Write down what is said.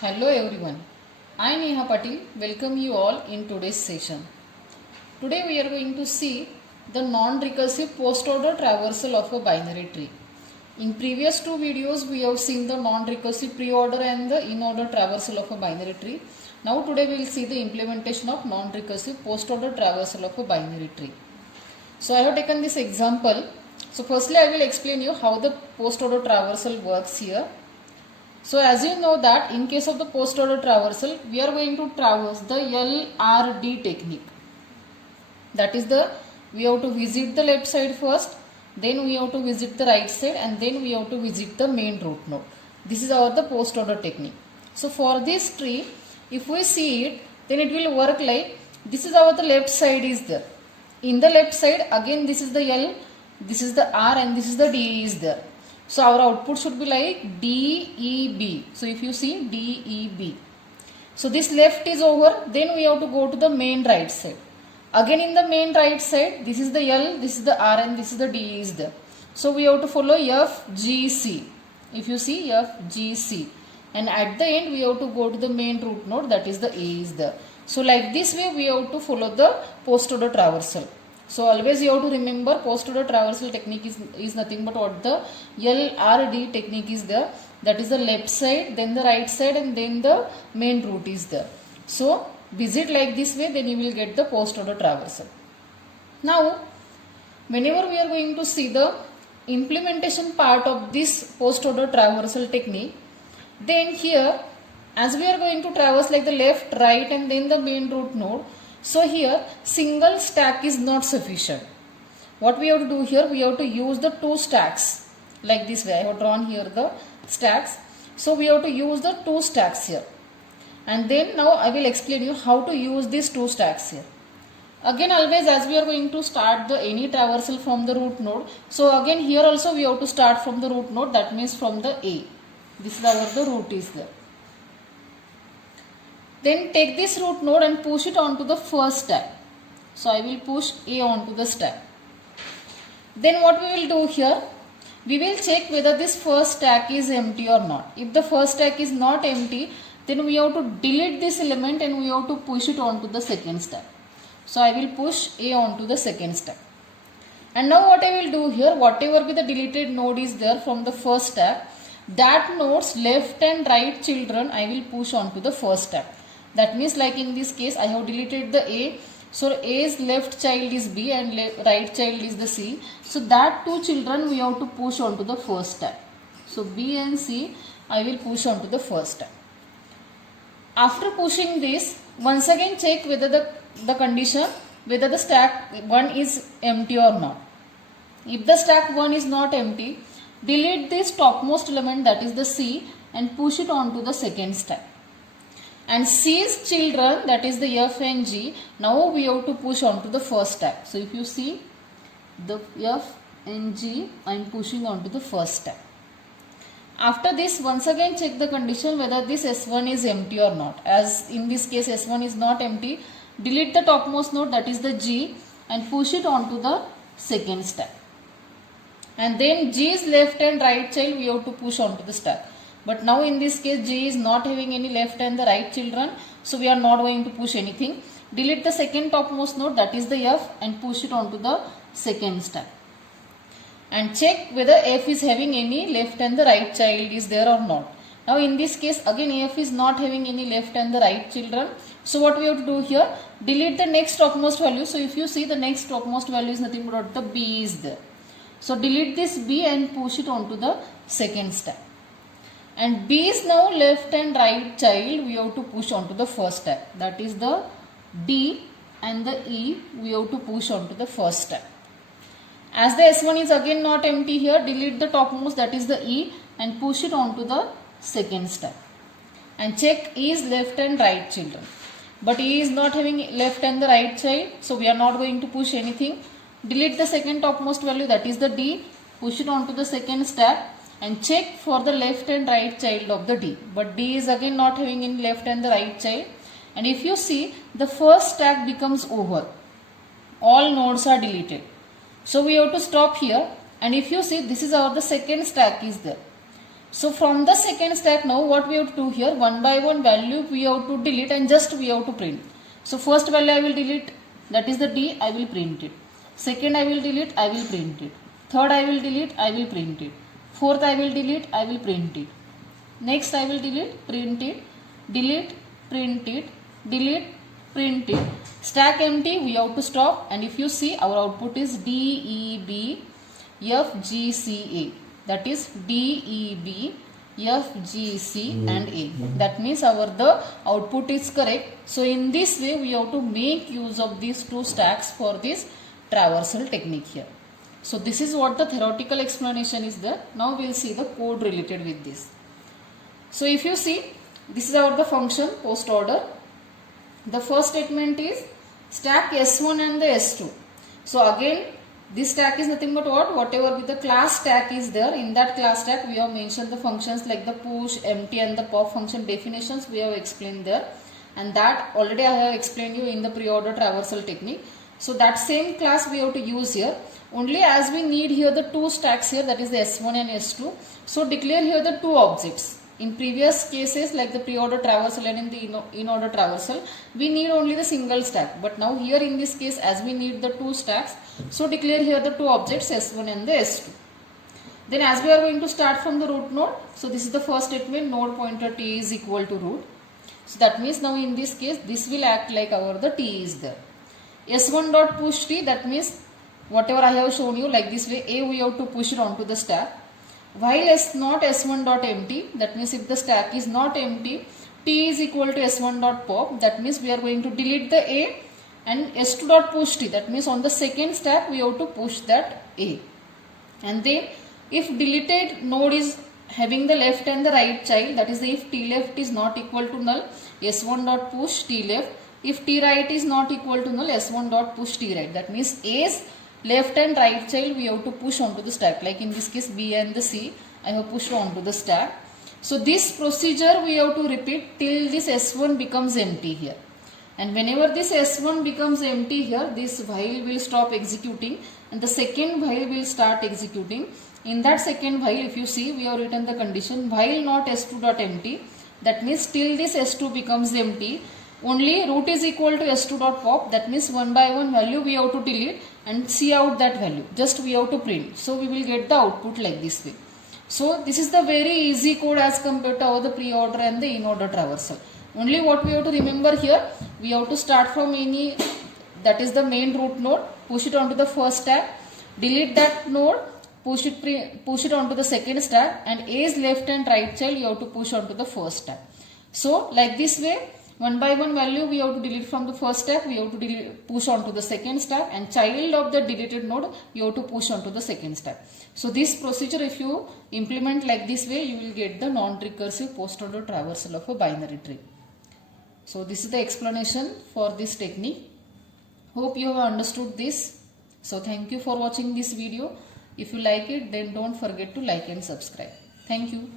Hello everyone, I am Neha Patil. Welcome you all in today's session. Today we are going to see the non-recursive post-order traversal of a binary tree. In previous two videos we have seen the non-recursive pre-order and the in-order traversal of a binary tree. Now today we will see the implementation of non-recursive post-order traversal of a binary tree. So I have taken this example. So firstly I will explain you how the post-order traversal works here. So as you know that in case of the post order traversal, we are going to traverse the LRD technique. That is we have to visit the left side first, then we have to visit the right side, and then we have to visit the main root node. This is the post order technique. So for this tree, if we see it, then it will work like this is the left side is there. In the left side again this is the L, this is the R, and this is the D is there. So our output should be like DEB. So if you see DEB. So this left is over. Then we have to go to the main right side. Again in the main right side, this is the L, this is the R, and this is the D is there. So we have to follow FGC. If you see FGC. And at the end we have to go to the main root node, that is the A is there. So like this way we have to follow the post order traversal. So always you have to remember post order traversal technique is nothing but what the LRD technique is there. That is the left side, then the right side, and then the main root is there. So visit like this way, then you will get the post order traversal. Now whenever we are going to see the implementation part of this post order traversal technique, then here as we are going to traverse like the left, right, and then the main root node. So here single stack is not sufficient. What we have to do here, we have to use the two stacks like this way. I have drawn here the stacks. So we have to use the two stacks here. And then now I will explain you how to use these two stacks here. Again always as we are going to start the any traversal from the root node. So again here also we have to start from the root node, that means from the A. This is the root is there. Then take this root node and push it onto the first stack. So I will push A onto the stack. Then what we will do here, we will check whether this first stack is empty or not. If the first stack is not empty, then we have to delete this element and we have to push it onto the second stack. So I will push A onto the second stack. And now what I will do here, whatever be the deleted node is there from the first stack, that node's left and right children I will push onto the first stack. That means like in this case I have deleted the A. So A's left child is B and right child is the C. So that two children we have to push onto the first stack. So B and C I will push onto the first stack. After pushing this, once again check whether the condition, whether the stack 1 is empty or not. If the stack 1 is not empty, delete this topmost element, that is the C, and push it onto the second stack. And C's children, that is the F and G, now we have to push onto the first stack. So if you see the F and G, I am pushing onto the first stack. After this, once again check the condition whether this S1 is empty or not. As in this case S1 is not empty, delete the topmost node, that is the G, and push it onto the second stack. And then G's left and right child we have to push onto the stack. But now in this case G is not having any left and the right children, so we are not going to push anything. Delete the second topmost node, that is the F, and push it onto the second stack. And check whether F is having any left and the right child is there or not. Now in this case again F is not having any left and the right children. So what we have to do here, delete the next topmost value. So if you see the next topmost value is nothing but the B is there. So delete this B and push it onto the second stack. And B's now left and right child we have to push onto the first stack. That is the D and the E we have to push onto the first stack. As the S1 is again not empty here, delete the topmost, that is the E, and push it onto the second stack. And check E's left and right children. But E is not having left and the right child, so we are not going to push anything. Delete the second topmost value, that is the D, push it onto the second stack. And check for the left and right child of the D. But D is again not having any left and the right child. And if you see, the first stack becomes over. All nodes are deleted. So we have to stop here. And if you see, this is how the second stack is there. So from the second stack, now what we have to do here, one by one value we have to delete and just we have to print. So first value I will delete, that is the D, I will print it. Second I will delete, I will print it. Third I will delete, I will print it. Fourth I will delete, I will print it. Next I will delete, print it, delete, print it, delete, print it. Stack empty, we have to stop, and if you see our output is D, E, B, F, G, C, A. That is D, E, B, F, G, C and A. That means the output is correct. So in this way we have to make use of these two stacks for this traversal technique here. So this is what the theoretical explanation is there. Now we will see the code related with this. So if you see, this is the function post order. The first statement is stack S1 and the S2. So again, this stack is nothing but what? Whatever with the class stack is there, in that class stack we have mentioned the functions like the push, empty and the pop function definitions we have explained there, and that already I have explained you in the pre-order traversal technique. So that same class we have to use here. Only as we need here the two stacks here, that is the S1 and S2. So declare here the two objects. In previous cases like the pre-order traversal and in the in-order traversal, we need only the single stack. But now here in this case, as we need the two stacks, so declare here the two objects S1 and the S2. Then as we are going to start from the root node, so this is the first statement, node pointer T is equal to root. So that means now in this case, this will act like the T is there. S1 dot push T, that means whatever I have shown you like this way, A we have to push it onto the stack. While not S1 dot empty, that means if the stack is not empty, T is equal to S1 dot pop, that means we are going to delete the A, and S2 dot push T, that means on the second stack we have to push that A. And then if deleted node is having the left and the right child, that is if T left is not equal to null, S1 dot push T left. If T right is not equal to null, S1 dot push T right. That means A's left and right child we have to push onto the stack. Like in this case B and the C I have pushed onto the stack. So this procedure we have to repeat till this S1 becomes empty here. And whenever this S1 becomes empty here, this while will stop executing and the second while will start executing. In that second while, if you see, we have written the condition while not S2 dot empty. That means till this S2 becomes empty, only root is equal to S2 dot pop. That means one by one value we have to delete and see out that value. Just we have to print. So we will get the output like this way. So this is the very easy code as compared to the pre-order and the in-order traversal. Only what we have to remember here, we have to start from any, that is the main root node, push it onto the first stack, delete that node, push it onto the second stack, and A's left and right child you have to push onto the first stack. So like this way, one by one value we have to delete from the first stack, we have to push onto the second stack, and child of the deleted node you have to push onto the second stack. So this procedure if you implement like this way, you will get the non-recursive post-order traversal of a binary tree. So this is the explanation for this technique. Hope you have understood this. So thank you for watching this video. If you like it, then don't forget to like and subscribe. Thank you.